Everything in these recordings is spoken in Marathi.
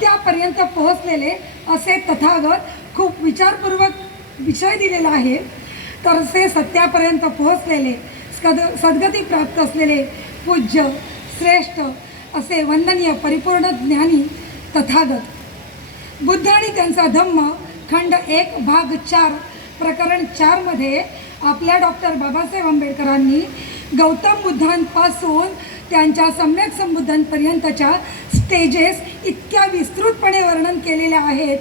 सत्यापर्यंत पोहोचलेले असे तथागत खूप विचारपूर्वक विषय दिलेला आहे. तर असे सत्यापर्यंत पोहोचलेले सद्गती प्राप्त असलेले पूज्य श्रेष्ठ असे वंदनीय परिपूर्ण ज्ञानी तथागत बुद्ध आणि त्यांचा धम्म खंड 1 भाग 4 प्रकरण 4 मध्ये आपल्या डॉक्टर बाबासाहेब आंबेडकरांनी गौतम बुद्धांपासून त्यांच्या सम्यक संबुद्धांपर्यंतच्या स्टेजेस इतक्या विस्तृतपणे वर्णन केलेल्या आहेत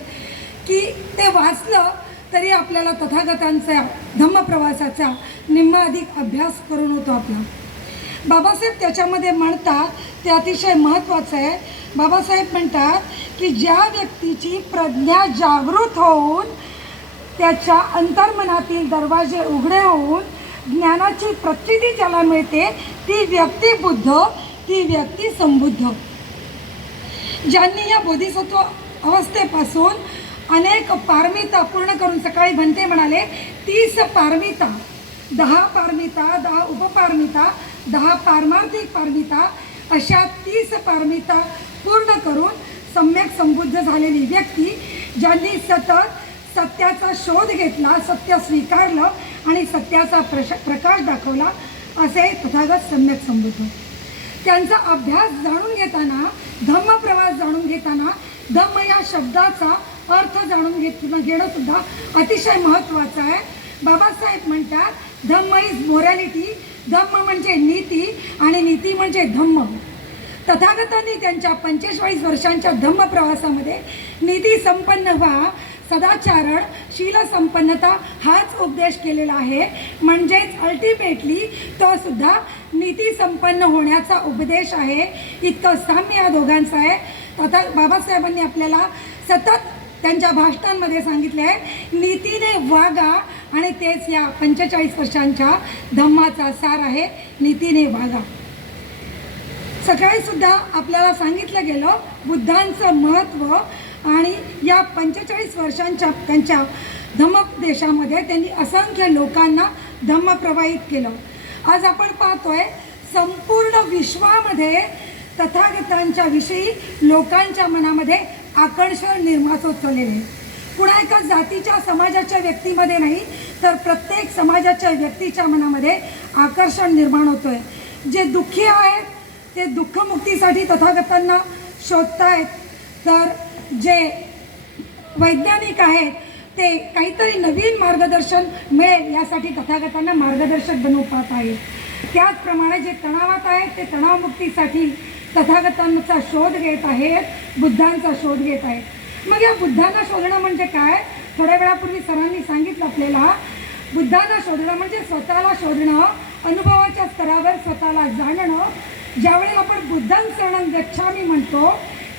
की ते वाचलं तरी आपल्याला तथागतांचा धम्मप्रवासाचा निम्मा अधिक अभ्यास करून होतो आपला. बाबासाहेब त्याच्यामध्ये म्हणतात ते अतिशय महत्त्वाचं आहे. बाबासाहेब म्हणतात की ज्या व्यक्तीची प्रज्ञा जागृत होऊन त्याच्या अंतर्मनातील दरवाजे उघडे होऊन ज्ञानाची प्रचिती ज्याला मिळते ती व्यक्ती बुद्ध, ती व्यक्ती संबुद्ध. ज्यांनी या बोधिसत्व अवस्थेपासून अनेक पारमिता पूर्ण करून, सकाळी भंते म्हणाले 30 पारमिता, 10 पारमिता, 10 उपपारमिता, 10 पारमार्थिक पारमिता, अशा 30 पारमिता पूर्ण करून सम्यक संबुद्ध झालेली व्यक्ती, ज्यांनी सतत सत्याचा शोध घेतला, सत्य स्वीकारलं आणि सत्याचा प्रकाश दाखवला, असे तथागत सम्यक संबुद्ध. त्यांचा अभ्यास जाणून घेताना, धम्मप्रवास जाणून घेताना धम्म या शब्दाचा अर्थ जाणून घेणं सुद्धा अतिशय महत्त्वाचं आहे. बाबासाहेब म्हणतात धम्म इज मोरॅलिटी, धम्म म्हणजे नीती आणि नीती म्हणजे धम्म. तथागतांनी त्यांच्या 45 वर्षांच्या धम्म प्रवासामध्ये नीती संपन्न व्हा, सदाचारण, शील संपन्नता हाच उपदेश केलेला आहे. म्हणजेच अल्टिमेटली तो सुद्धा नीती संपन्न होण्याचा उपदेश आहे. इतकं साम्य या दोघांचं आहे. तथा बाबासाहेबांनी आपल्याला सतत त्यांच्या भाषणांमध्ये सांगितले आहे नीतीने वागा, आणि तेच या 45 वर्षांच्या धम्माचा सार आहे, नीतीने वागा. सकाळी सुद्धा आपल्याला सांगितलं गेलं बुद्धांचं महत्त्व, आणि या 45 वर्षांच्या त्यांच्या धम्मोपदेशामध्ये त्यांनी असंख्य लोकांना धम्म प्रवाहित केलं. आज आपण पाहतोय संपूर्ण विश्वामध्ये तथागतांच्या विषयी लोकांच्या मनामध्ये आकर्षण निर्माण होत चाललेले आहे. कुणा एका जातीच्या समाजाच्या व्यक्तीमध्ये नाही तर प्रत्येक समाजाच्या व्यक्तीच्या मनामध्ये आकर्षण निर्माण होतोय. जे दुःखी आहेत ते दुःखमुक्तीसाठी तथागतांना शोधतायत, तर जे वैज्ञानिक आहेत ते काहीतरी नवीन मार्गदर्शन मिळेल यासाठी तथागतांना मार्गदर्शक बनवू पाहत आहेत. त्याचप्रमाणे जे तणावात आहेत ते तणावमुक्तीसाठी तथागतांचा शोध घेत आहेत, बुद्धांचा शोध घेत आहेत. मग या बुद्धांना शोधणं म्हणजे काय? थोड्या वेळापूर्वी सरांनी सांगितलं आपल्याला, बुद्धांना शोधणं म्हणजे स्वतःला शोधणं, अनुभवाच्या स्तरावर स्वतःला जाणणं. ज्यावेळेला आपण बुद्धं शरणं गच्छामी म्हणतो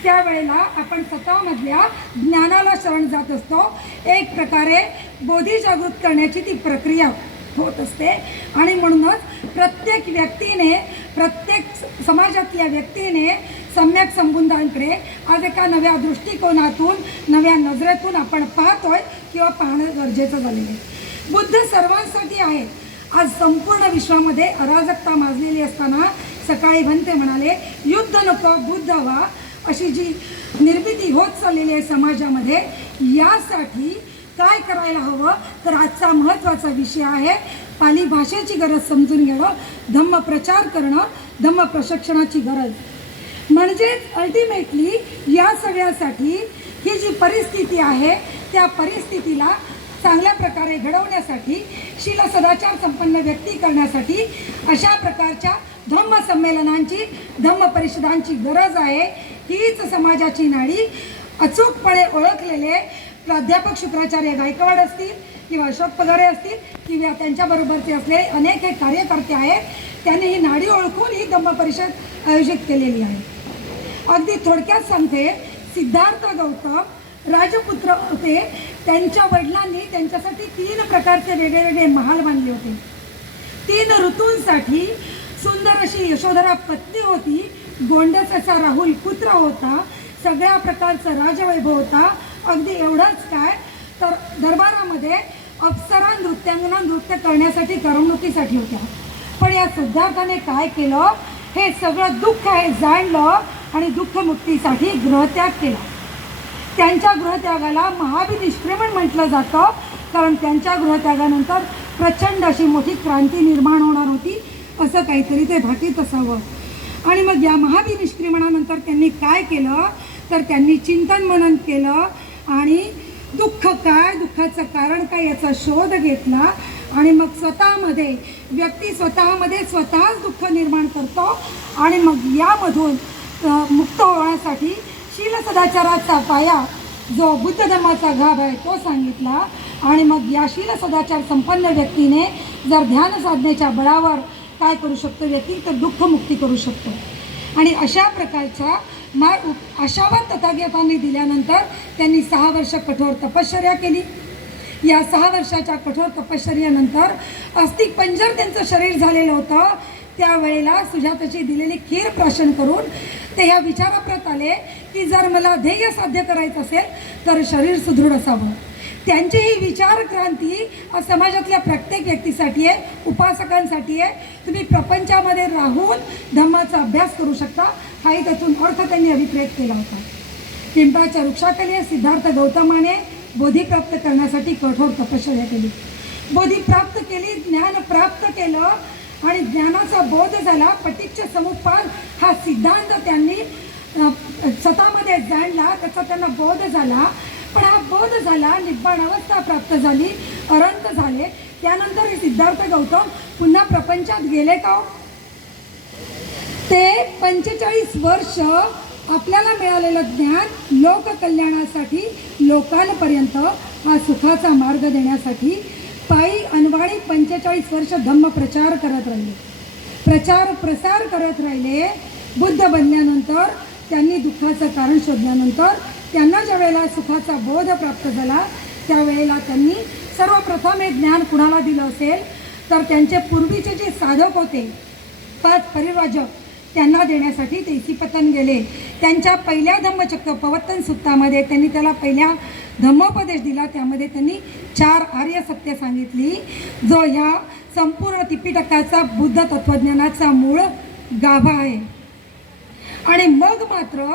त्यावेळेला आपण स्वतःमधल्या ज्ञानाला शरण जात असतो. एक प्रकारे बोधी जागृत करण्याची ती प्रक्रिया होत असते. आणि म्हणूनच प्रत्येक व्यक्तीने, प्रत्येक समाजातल्या व्यक्तीने सम्यक संबुद्धांकडे आज एका नव्या दृष्टिकोनातून, नव्या नजरेतून आपण पाहतोय किंवा पाहणं गरजेचं झालेलं आहे. बुद्ध सर्वांसाठी आहे. आज संपूर्ण विश्वामध्ये अराजकता माजलेली असताना सकाळी भंते म्हणाले युद्ध नको बुद्ध व्हा, अशी जी निर्मिती होत चाललेली आहे समाजामध्ये, यासाठी काय करायला हवं तर आजचा महत्त्वाचा विषय आहे पाली भाषेची गरज समजून घेणं, धम्म प्रचार करणं, धम्म प्रशिक्षणाची गरज. म्हणजेच अल्टिमेटली या सगळ्यासाठी ही जी परिस्थिती आहे त्या परिस्थितीला चांगल्या प्रकारे घडवण्यासाठी, शील सदाचार संपन्न व्यक्ती करण्यासाठी अशा प्रकारच्या धम्म संमेलनांची, धम्म परिषदांची गरज आहे. हीच समाजाची नाडी. अचूकपणे ओळखलेले प्राध्यापक शुक्राचार्य गायकवाड असतील किंवा अशोक पगारे असतील किंवा त्यांच्याबरोबरचे असलेले अनेक हे कार्यकर्ते आहेत, त्यांनी ही नाडी ओळखून ही धम्म परिषद आयोजित केलेली आहे. अगदी थोडक्यात सांगते, सिद्धार्थ गौतम राजपुत्र होते. त्यांच्या वडिलांनी त्यांच्यासाठी 3 प्रकारचे वेगवेगळे महाल बांधले होते. 3 ऋतूंसाठी सुंदर अशी यशोधरा पत्नी होती, गोंडस असा राहुल पुत्र होता, सगळ्या प्रकारचं राजवैभव होता. अगदी एवढंच काय तर दरबारामध्ये अप्सरा नृत्यांगना नृत्य करण्यासाठी, करमणुकीसाठी होत्या. पण या सिद्धार्थाने काय केलं, हे सगळं दुःख आहे जाणलं आणि दुःखमुक्तीसाठी गृहत्याग केला. त्यांच्या गृहत्यागाला महाविनिष्क्रमण म्हटलं जातं, कारण त्यांच्या गृहत्यागानंतर प्रचंड अशी मोठी क्रांती निर्माण होणार होती, असं काहीतरी ते भाकीत असावं. आणि मग या महाविनिष्क्रमणानंतर त्यांनी काय केलं तर त्यांनी चिंतन मनन केलं आणि दुःख काय, दुःखाचं कारण काय याचा शोध घेतला. आणि मग स्वतःमध्ये व्यक्ती स्वतःमध्ये स्वतःच दुःख निर्माण करतो आणि मग यामधून मुक्त होण्यासाठी शील सदाचाराचा पाया जो बुद्ध धर्माचा गाभ आहे तो सांगितला. आणि मग या शील सदाचार संपन्न व्यक्तीने जर ध्यान साधनेच्या बळावर काय करू शकतो व्यक्ती तर दुःखमुक्ती करू शकतो. आणि अशा प्रकारच्या आशावाद तथागतांनी दिल्यानंतर त्यांनी 6 वर्ष कठोर तपश्चर्या केली. या 6 वर्षाच्या कठोर तपश्चर्येनंतर अस्थिपंजर त्यांचं शरीर झालेलं होतं. त्यावेळेला सुजाताची दिलेली खीर प्राशन करून ते ह्या विचाराप्रत आले की जर मला ध्येय साध्य करायचं असेल तर शरीर सुदृढ असावं. त्यांची ही विचार क्रांती समाजातल्या प्रत्येक व्यक्तीसाठी आहे, उपासकांसाठी आहे. तुम्ही प्रपंचामध्ये राहून धम्माचा अभ्यास करू शकता, हाही त्यातून अर्थ त्यांनी अभिप्रेत केला होता. पिंपळाच्या वृक्षाखाली सिद्धार्थ गौतमाने बोधी प्राप्त करण्यासाठी कठोर तपश्चर्या केली. बोधी प्राप्त केली, ज्ञान प्राप्त केलं आणि ज्ञानाचा बोध झाला. पटीच्य समुपपाद हा सिद्धांत त्यांनी स्वतःमध्ये जाणला, त्याचा त्यांना बोध झाला. पण हा बोध झाला, निब्बाण अवस्था प्राप्त झाली, अनंत झाले. त्यानंतर हे सिद्धार्थ गौतम पुन्हा प्रपंचात गेले का? ते 45 वर्ष आपल्याला मिळालेलं ज्ञान लोककल्याणासाठी, लोकांपर्यंत हा सुखाचा मार्ग देण्यासाठी पायी अनवाणी 45 वर्ष धम्म प्रचार करत राहिले, प्रचार प्रसार करत राहिले. बुद्ध बनल्यानंतर त्यांनी दुःखाचं कारण शोधल्यानंतर त्यांना ज्या वेळेला सुखाचा बोध प्राप्त झाला त्यावेळेला त्यांनी सर्वप्रथम हे ज्ञान कुणाला दिलं असेल तर त्यांचे पूर्वीचे जे साधक होते 5 परिव्राजक त्यांना देण्यासाठी ते इसिपतन गेले. त्यांच्या पहिल्या धम्मचक्र पवर्तन सूक्तामध्ये त्यांनी त्याला पहिल्या धम्मोपदेश दिला. त्यामध्ये त्यांनी 4 आर्य सत्य सांगितली, जो ह्या संपूर्ण त्रिपिटकाचा बुद्ध तत्त्वज्ञानाचा मूळ गाभा आहे. आणि मग मात्र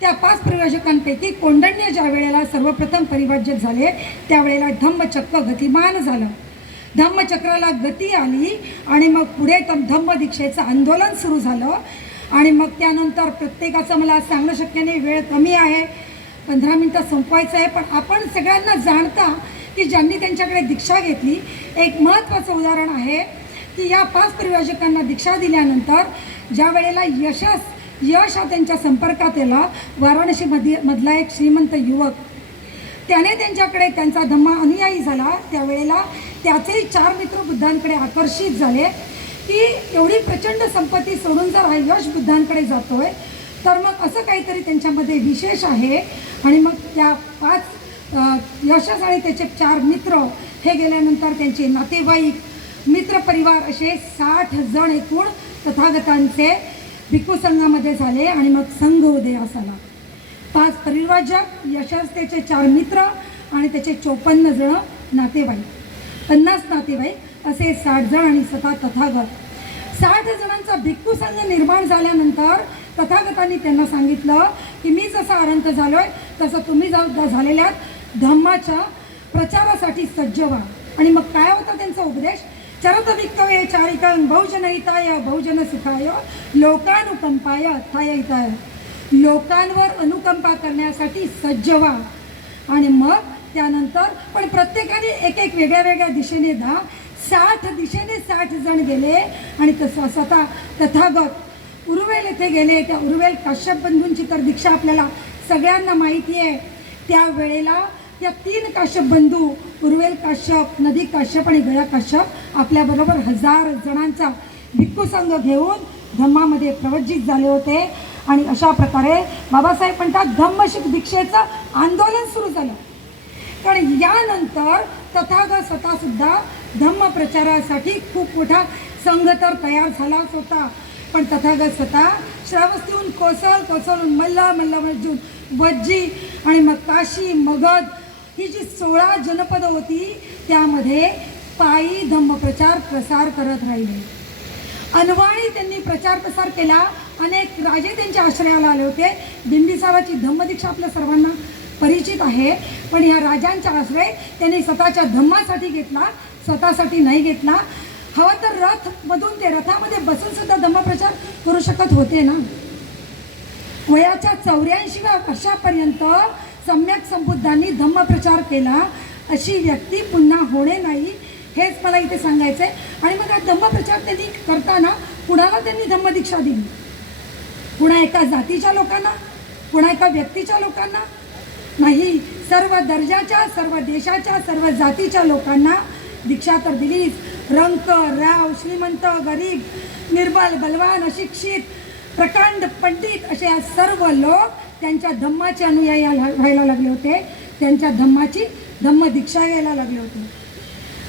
त्या 5 परिव्राजकांपैकी कोंडण्य ज्या वेळेला सर्वप्रथम परिव्राजक झाले त्यावेळेला धम्मचक्र गतिमान झालं, धम्मचक्राला गती आली आणि मग पुढे धम्मदीक्षेचं आंदोलन सुरू झालं. आणि मग त्यानंतर प्रत्येकाचं मला सांगणं शक्य नाही, वेळ कमी आहे, 15 मिनटं संपवायचं आहे. पण आपण सगळ्यांना जाणता की ज्यांनी त्यांच्याकडे दीक्षा घेतली, एक महत्त्वाचं उदाहरण आहे की या 5 परिव्राजकांना दीक्षा दिल्यानंतर ज्या वेळेला यश हा त्यांच्या संपर्कात आला, वाराणसीमधला एक श्रीमंत युवक, त्याने त्यांच्याकडे त्यांचा धम्मा अनुयायी झाला. त्यावेळेला त्याचेही 4 मित्र बुद्धांकडे आकर्षित झाले की एवढी प्रचंड संपत्ती सोडून जर हा यश बुद्धांकडे जातोय तर मग असं काहीतरी त्यांच्यामध्ये विशेष आहे. आणि मग त्या 5 यशस आणि त्याचे 4 मित्र हे गेल्यानंतर त्यांचे नातेवाईक, मित्रपरिवार असे 60 जण एकूण तथागतांचे भिक्खू संघामध्ये झाले. आणि मग संघ उदयास आला. 5 परिव्राजक, यशस त्याचे 4 मित्र आणि त्याचे 54 जण नातेवाईक, 50 नातेवाईक असे 60 जण आणि स्वतः तथागत. 60 जणांचा भिक्खू संघ निर्माण झाल्यानंतर तथागतांनी त्यांना सांगितलं की मी जसा अनंत झालोय तसं तुम्ही झालेल्या धम्माच्या प्रचारासाठी सज्ज व्हा. आणि मग काय होता त्यांचा उपदेश? चरत विक्तवे चारिकं बहुजनहिताय बहुजन सुखाय लोकानुकंपाय अथाय हिताय. लोकांवर अनुकंपा करण्यासाठी सज्ज व्हा. आणि मग त्यानंतर पण प्रत्येकाने एक वेगळ्या वेगळ्या दिशेने 60 दिशेने 60 जण गेले. आणि स्वतः तथागत उरुवेल येथे गेले. त्या उरुवेल काश्यप बंधूंची तर दीक्षा आपल्याला सगळ्यांना माहिती आहे. त्यावेळेला या 3 काश्यप बंधू, उरुवेल काश्यप, नदी काश्यप आणि गया काश्यप आपल्याबरोबर 1000 जणांचा भिक्खू संघ घेऊन धम्मामध्ये प्रवज्जित झाले होते. आणि अशा प्रकारे बाबासाहेब म्हणतात धम्मशिक दीक्षेचं आंदोलन सुरू झालं. कारण यानंतर तथागत स्वतःसुद्धा धम्म प्रचारासाठी खूप मोठा संघ तर तयार झालाच होता. पण तथागत स्वतः श्रावस्तीहून कोसळून मल्लामर्जून, वज्जी आणि मग काशी, मगध ही जी 16 जनपदं होती त्यामध्ये पायी धम्मप्रचार प्रसार करत राहिले. अनवाणी त्यांनी प्रचार प्रसार केला. अनेक राजे त्यांच्या आश्रयाला आले होते. बिंबिसाराची धम्मदीक्षा आपल्या सर्वांना परिचित आहे, पण ह्या राजांचा आश्रय त्यांनी स्वतःच्या धम्मासाठी घेतला, स्वतःसाठी नाही घेतला. हवं तर रथमधून ते रथामध्ये बसून सुद्धा धम्मप्रचार करू शकत होते ना. वयाच्या 84व्या वर्षापर्यंत सम्यक संबुद्धांनी धम्मप्रचार केला. अशी व्यक्ती पुन्हा होणे नाही, हेच मला इथे सांगायचं आहे. आणि मग हा धम्मप्रचार त्यांनी करताना कुणाला त्यांनी धम्मदीक्षा दिली? पुन्हा एका जातीच्या लोकांना, पुन्हा एका व्यक्तीच्या लोकांना नाही, सर्व दर्जाच्या, सर्व देशाच्या, सर्व जातीच्या लोकांना दीक्षा तर दिलीच. रंक, राव, श्रीमंत, गरीब, निर्बल, बलवान, अशिक्षित, प्रकांड, पंडित असे या सर्व लोक त्यांच्या धम्माचे अनुयायी व्हायला लागले होते, त्यांच्या धम्माची धम्मदीक्षा घ्यायला लागले होते.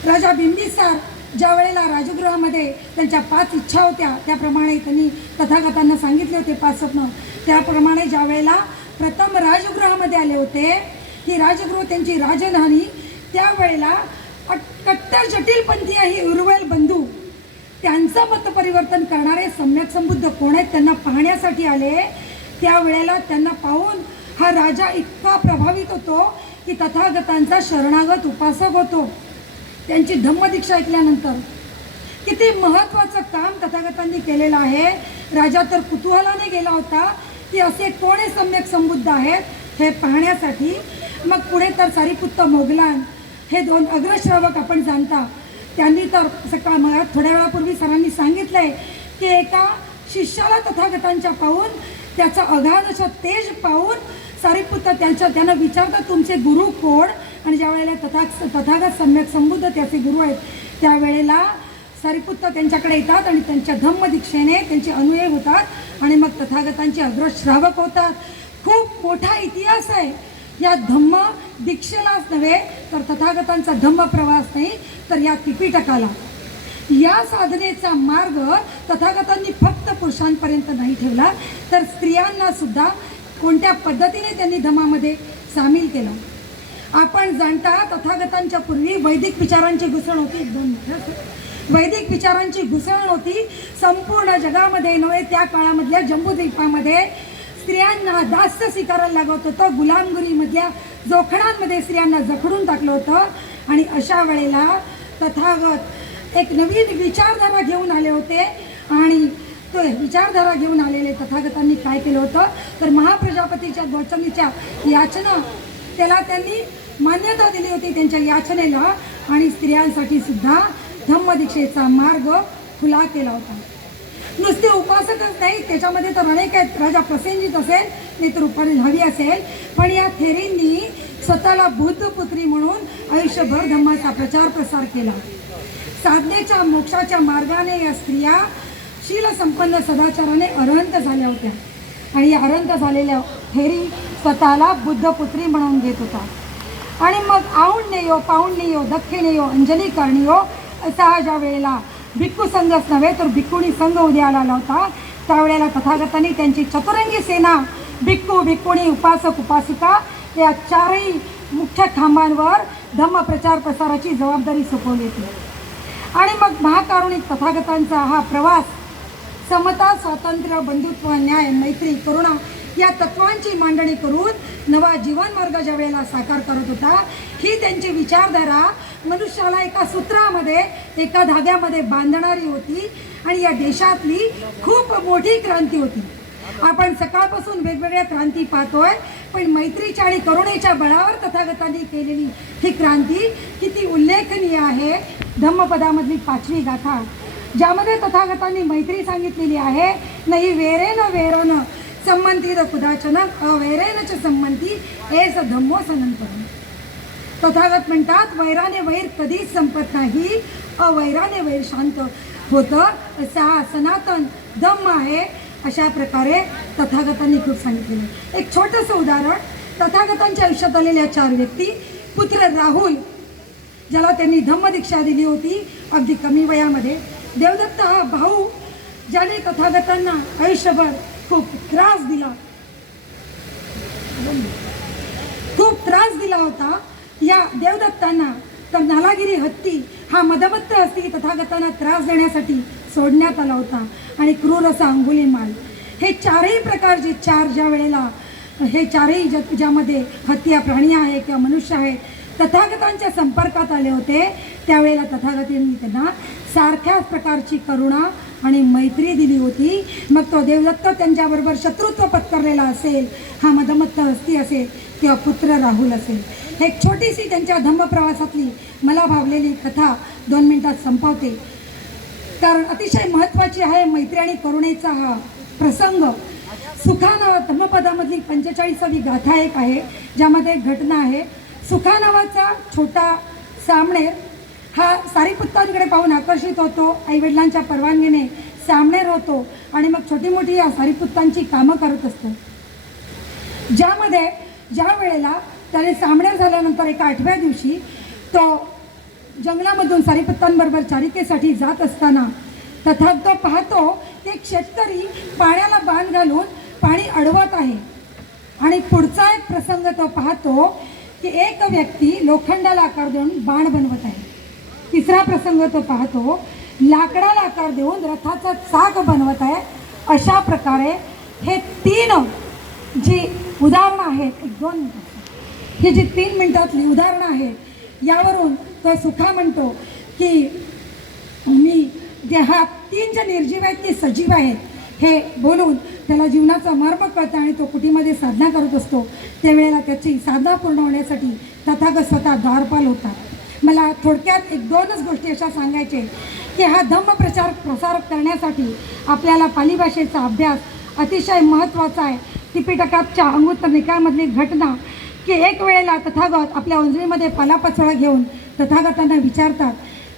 राजा बिंबिसार ज्या वेळेला राजगृहामध्ये त्यांच्या 5 इच्छा होत्या, त्याप्रमाणे त्यांनी तथागतांना सांगितले होते 5 स्वप्न. त्याप्रमाणे ज्या वेळेला प्रथम राजगृहामध्ये आले होते, ही राजगृह त्यांची राजधानी, त्यावेळेला कट्टर जटिलपंथी ही उर्वल बंधू त्यांचं मत परिवर्तन करणारे सम्यक संबुद्ध कोण आहेत त्यांना पाहण्यासाठी आले. त्यावेळेला त्यांना पाहून हा राजा इतका प्रभावित होतो की तथागतांचा शरणागत उपासक होतो. त्यांची धम्मदीक्षा ऐकल्यानंतर किती महत्त्वाचं काम तथागतांनी केलेलं आहे. राजा तर कुतूहलाने गेला होता की असे कोण सम्यक संबुद्ध आहेत हे पाहण्यासाठी. मग पुढे तर सारिपुत्त मोगलान हे 2 अग्रश्रावक आपण जाणता, त्यांनी तर थोड्या वेळापूर्वी सरांनी सांगितलंय की एका शिष्याला तथागतांच्या पाहून त्याचा अगाध असं तेज पाहून सारिपुत्त त्यांना विचारतात तुमचे गुरु कोण? आणि ज्या वेळेला तथागत सम्यक संबुद्ध त्याचे गुरु आहेत, त्यावेळेला सारिपुत्त त्यांच्याकडे येतात आणि त्यांच्या धम्मदीक्षेने त्यांचे अनुयायी होतात आणि मग तथागतांचे अग्रश्रावक होतात. खूप मोठा इतिहास आहे या धम्म दीक्षेलाच नव्हे तर तथागतांचा धम्म प्रवास नाही तर या त्रिपिटकाला. या साधनेचा मार्ग तथागतांनी फक्त पुरुषांपर्यंत नाही ठेवला तर स्त्रियांना सुद्धा कोणत्या पद्धतीने त्यांनी धम्मामध्ये सामील केलं. आपण जाणता तथागतांच्या पूर्वी वैदिक विचारांची घुसळ होती, एकदम वैदिक विचारांची घुसळ होती संपूर्ण जगामध्ये नव्हे. त्या काळामधल्या जम्बूद्वीपामध्ये स्त्रियांना दास्य स्वीकारायला लागत होतं, गुलामगिरीमधल्या जोखडांमध्ये स्त्रियांना जखडून टाकलं होतं. आणि अशा वेळेला तथागत एक नवीन विचारधारा घेऊन आले होते आणि तो विचारधारा घेऊन आलेले तथागतांनी काय केलं होतं तर महाप्रजापतीच्या गौतमीच्या याचना त्याला त्यांनी मान्यता दिली होती त्यांच्या याचनेला आणि स्त्रियांसाठी सुद्धा धम्मदीक्षेचा मार्ग खुला केला होता. नुसते उपासकच नाही, त्याच्यामध्ये तर अनेक आहेत. राजा प्रसेनजित असेल नाही तर रुपाली हवी असेल, पण या थेरींनी स्वतःला बुद्धपुत्री म्हणून आयुष्यभर धम्माचा प्रचार प्रसार केला. साधनेच्या मोक्षाच्या मार्गाने या स्त्रिया शीलसंपन्न सदाचाराने अरहंत झाल्या होत्या आणि या अरहंत झालेल्या थेरी स्वतःला बुद्धपुत्री म्हणून घेत होता. आणि मग आऊणनेयो, पाऊणनेयो, दख्खिनेयो, अंजली करणियो असा ज्या वेळेला भिक्खू संघच नव्हे तर भिक्खुणी संघ उदयाला आला होता, त्यावेळेला तथागतांनी त्यांची चतुरंगी सेना भिक्खू, भिक्खुणी, उपासक, उपासिका या 4ही मुख्य खांबांवर धम्मप्रचार प्रसाराची जबाबदारी सोपवली होती. आणि मग महाकारुणिक तथागतांचा हा प्रवास समता, स्वातंत्र्य, बंधुत्व, न्याय, मैत्री, करुणा या तत्वांची मांडणी करून नवा जीवन मार्ग ज्या वेळेला साकार करत होता, ही त्यांची विचारधारा मनुष्याला एका सूत्रामध्ये, एका धाग्यामध्ये बांधणारी होती आणि या देशातली खूप मोठी क्रांती होती. आपण सकाळपासून वेगवेगळ्या क्रांती पाहतोय, पण मैत्रीच्या आणि करुणेच्या बळावर तथागतांनी केलेली ही क्रांती किती उल्लेखनीय आहे. धम्मपदामधली 5वी गाथा ज्यामध्ये तथागतांनी मैत्री सांगितलेली आहे. नाही वेरेन वेरन संमंती कुदाचन अवैरेन च संमंती एस धम्मो सनंतन. तथागत म्हणतात वैराने वैर कधीच संपत नाही, अवैराने वैर शांत होतं, असा हा सनातन धम्म आहे. अशा प्रकारे तथागतांनी खूप सांगितलेलं. एक छोटंसं उदाहरण, तथागतांच्या आयुष्यात आलेल्या 4 व्यक्ती. पुत्र राहुल ज्याला त्यांनी धम्मदीक्षा दिली होती अगदी कमी वयामध्ये. देवदत्त हा भाऊ ज्याने तथागतांना आयुष्यभर खूप त्रास दिला होता. या देवदत्तांना तर नालागिरी हत्ती हा मदमत्त हत्ती तथागतांना त्रास देण्यासाठी सोडण्यात आला होता आणि क्रूर असा अंगुलीमाल. हे 4ही प्रकारचे 4 ज्या वेळेला हे चारही ज्यामध्ये हत्या प्राणी आहे किंवा मनुष्य आहे तथागतांच्या संपर्कात आले होते, त्यावेळेला तथागतांनी त्यांना सारख्याच प्रकारची करुणा आणि मैत्री दिली होती. मग तो देवदत्त त्यांच्याबरोबर शत्रुत्व पत्करलेला असेल, हा मदमत्त हस्ती असेल किंवा पुत्र राहुल असेल. एक छोटीशी त्यांच्या धम्मप्रवासातली मला भावलेली कथा 2 मिनिटात संपवते, कारण अतिशय महत्त्वाची आहे. मैत्री आणि करुणेचा हा प्रसंग सुखा धम्मपदामधली 45वी गाथा एक आहे, ज्यामध्ये एक घटना आहे. सुखा नावाचा छोटा सामणेर हा सारीपुत्तांकडे पाहून आकर्षित होतो. आईवडिलांच्या परवानगीने सामणेर होतो आणि मग छोटी मोठी या सारीपुत्तांची कामं करत असतो. ज्या वेळेला त्याने सामणेर झाल्यानंतर एका 8व्या दिवशी तो जंगलामधून सारीपुत्तांबरोबर चारिकेसाठी जात असताना तथा तो पाहतो की एक शेतकरी पाण्याला बांध घालून पाणी अडवत आहे. आणि पुढचा एक प्रसंग तो पाहतो की एक व्यक्ती लोखंडाला आकार देऊन बाण बनवत आहे. तिसरा प्रसंग तो पाहतो लाकडाला आकार देऊन रथाचा चाक बनवत आहे. अशा प्रकारे हे 3 जी उदाहरणं आहेत, 1-2 मिनिटात ही जी 3 मिनिटातली उदाहरणं आहेत, यावरून तो सुखा म्हणतो की मी जे हा 3 जे निर्जीव आहेत ते सजीव आहेत हे बोलून त्याला जीवनाचा मर्म कळतं आणि तो कुटीमध्ये साधना करत असतो. त्यावेळेला त्याची साधना पूर्ण होण्यासाठी तथागत स्वतः द्वारपाल होतात. मला थोडक्यात 1-2च गोष्टी अशा सांगायचे की हा प्रसार करण्यासाठी आपल्याला पाली भाषेचा अभ्यास अतिशय महत्त्वाचा आहे. त्रिपिटकाच्या अंगुत्तर निकायामधली घटना की एक वेळेला तथागत आपल्या उंजळीमध्ये पालापाचोळा घेऊन तथागतांना विचारतात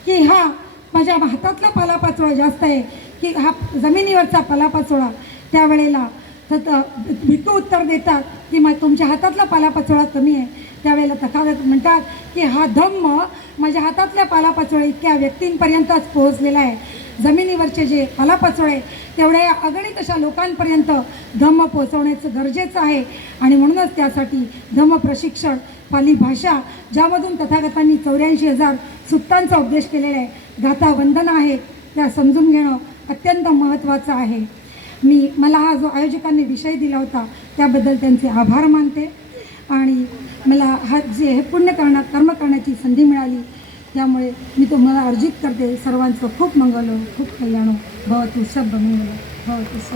की हा माझ्या हातातला पालापाचोळा जास्त आहे की हा जमिनीवरचा पालापाचोळा. त्यावेळेला भिक्खू उत्तर देतात की मग तुमच्या हातातला पालापाचोळा कमी आहे. त्यावेळेला तथागत म्हणतात की हा धम्म माझ्या हातातल्या पालापाचोळ्या इतक्या व्यक्तींपर्यंतच पोहोचलेला आहे. जमिनीवरचे जे पालापाचोळे तेवढ्या अगणित अशा लोकांपर्यंत धम्म पोहोचवण्याचं गरजेचं आहे. आणि म्हणूनच त्यासाठी धम्म प्रशिक्षण पाली भाषा, ज्यामधून तथागतांनी 84,000 सुत्तांचा उपदेश केलेला आहे, गाथा वंदना आहेत, त्या समजून घेणं अत्यंत महत्त्वाचं आहे. मला हा जो आयोजकांनी विषय दिला होता त्याबद्दल त्यांचे आभार मानते. आणि मला हा जे हे कर्म करण्याची संधी मिळाली, त्यामुळे मी तुम्हाला अर्जित करते सर्वांचं खूप मंगल हो, खूप कल्याण हो. भवतु सब मंगल भवतु सब.